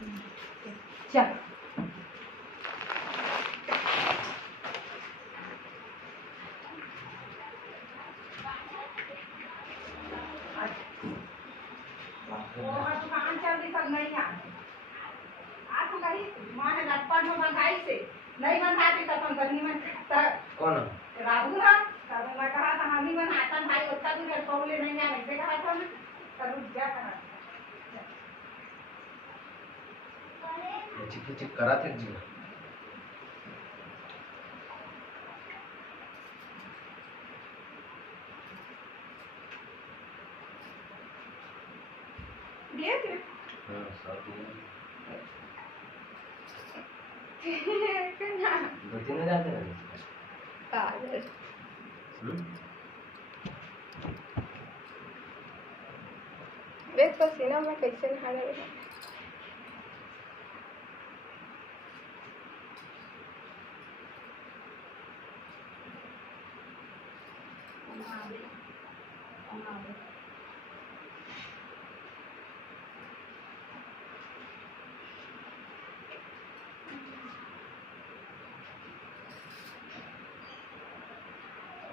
चल नहीं बनवाती तो कंपनी में कौन राहू ना तब मैं कहा था हम ही बनाता भाई उतना दूर है पौले नहीं आ ऐसे कहा था मैं करूँ क्या करा चिक चिक करा थे जी दिए थे हां सब कन्ना बच्चे न जाते हैं पागल देख पसीना में कैसे नहा रहे हैं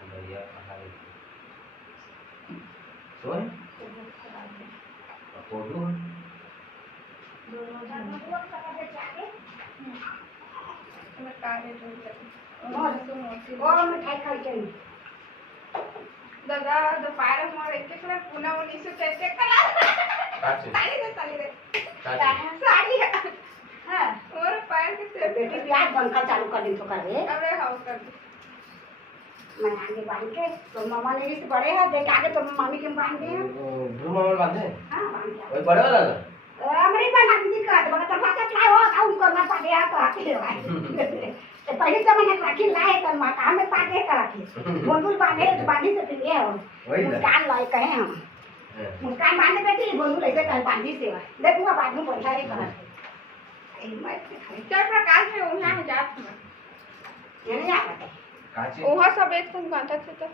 भैया कहाँ है सोए फोटो दादा दोपहर में एक एक ना पुना उन्नीस सौ तैतीस कला साड़ी दे साड़ी हाँ और पैर के से बेटी प्याज बनकर चालू कर दी तो कर दे अरे हाउस कर दे मैं आगे बांध के तो मामा ने इस बड़े हैं देख आगे तो मम्मी के बांध दे ब्लू मामल बांधे हां बांध दिया वही बड़े वाला ना अमरी बना दी दिक्कत मगर तो बात क्या हो काउंट करना पड़े आ तो आते भाई तो पहले तो मैंने राखी लाए कर मां का हमें पाके का राखी बोलबुल बांधे तो बांधी से फिर ये हो मुस्कान लाए कहे हम मुस्कान बांधे बेटी बोलबुल ऐसे कहे बांधी से देख हुआ बाद में पैसा ही करा ए मैं चार प्रकार में उन्हें है जात में ये नहीं आता काची वहाँ सब एक संग गांधा थे तो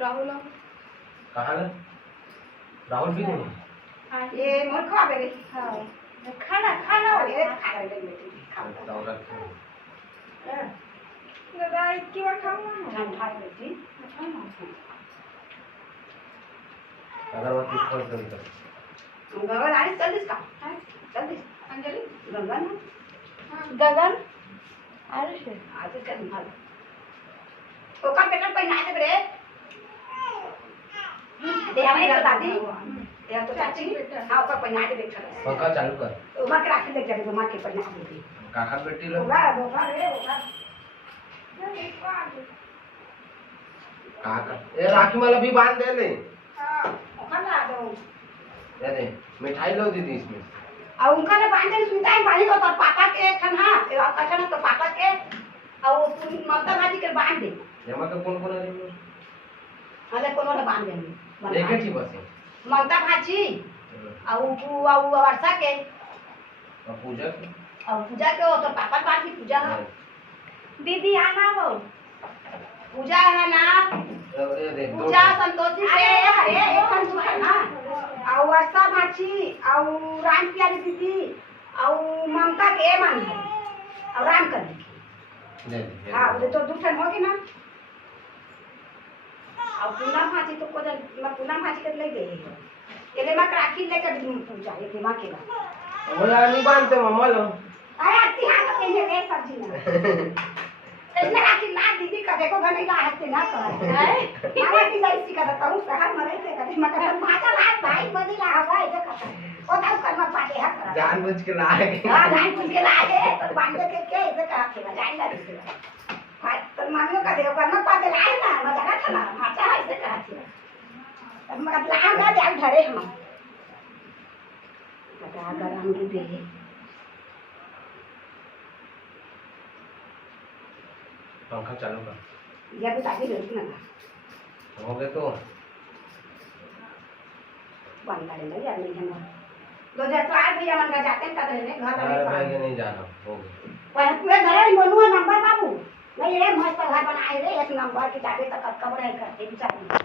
राहुल कहाँ है राहुल भी नहीं ये मूर्खा बेरे हां खाना खाना वाले खा रहे बेटी खाओ दौरा दादा इतनी बार खाऊंगा ठंडा बेटी अगरबत्ती खोल दो तो गगन आई जल्दी का जल्दी अंजलि गगन गगन अरे से आज कर भाल तो का बेटा पहना दे रे दे हमें तो दादी दे तो चाची हां का पहना दे बेटा पंखा चालू कर तो मां के राखी ले जाके मां के पहना दे काका बेटी लोग होगा रे होगा काका ए राखी वाला भी बांध दे ले हां खाना दो दे दे मिठाई लो दीदी इसमें और उनका ने बांधे सुनता है बांधी तो पापा के खना और कठन तो पापा के और ममता भाजी के बांध दे जमा का कौन कौन है अरे कोनो ने बांध दे देखे थी बस ममता भाजी और वर्षा के और पूजा की और पूजा के हो तो पापा बात की पूजा है दीदी आना वो पूजा है ना ये देख पूजा संतोषी के अरे एक खन पूछा ना और वर्षा भाजी और राम प्यारी दीदी और ममता के मान है और राम कर दे दे हाँ वो तो दूसरा होगी ना और पूनम भाजी तो को मैं पूनम भाजी के ले गई ये ले मैं राखी लेकर पूजा ये दिमाग के बाद वो यार नहीं बांधते मम्मा लो अरे आती हां तो ये ले सब्जी ना इसमें राखी ला दीदी का देखो घर नहीं ला हस्ते ना कर है मामा की जाइसी का तो हूं शहर में रहते कर मगर माता ला भाई बनी ला हवा है देखा ओ तो करना पाटे है कर जानबूझ के लाए हां जान कुछ के लाए तो बांध के ऐसे का के जान ला दीदी भाई तो मामियों का देखो करना पाटे लाए ना मजा ना था ना माता है ऐसे का के अब मगर ला गा दे धरे हम बता अगर हम की दे पंखा चालू कर या तो ताकि जरूरत ना हो गए तो बंद कर ले यार नहीं है 2004 भैया मन का जाते हैं कदर ने घर अरे वाले भाई नहीं जाना हो गए पर पूरे घर में मनुआ नंबर बाबू नहीं रे मस्त घर बनाए रे एक नंबर की जाके तक कब रहे करते बेचारे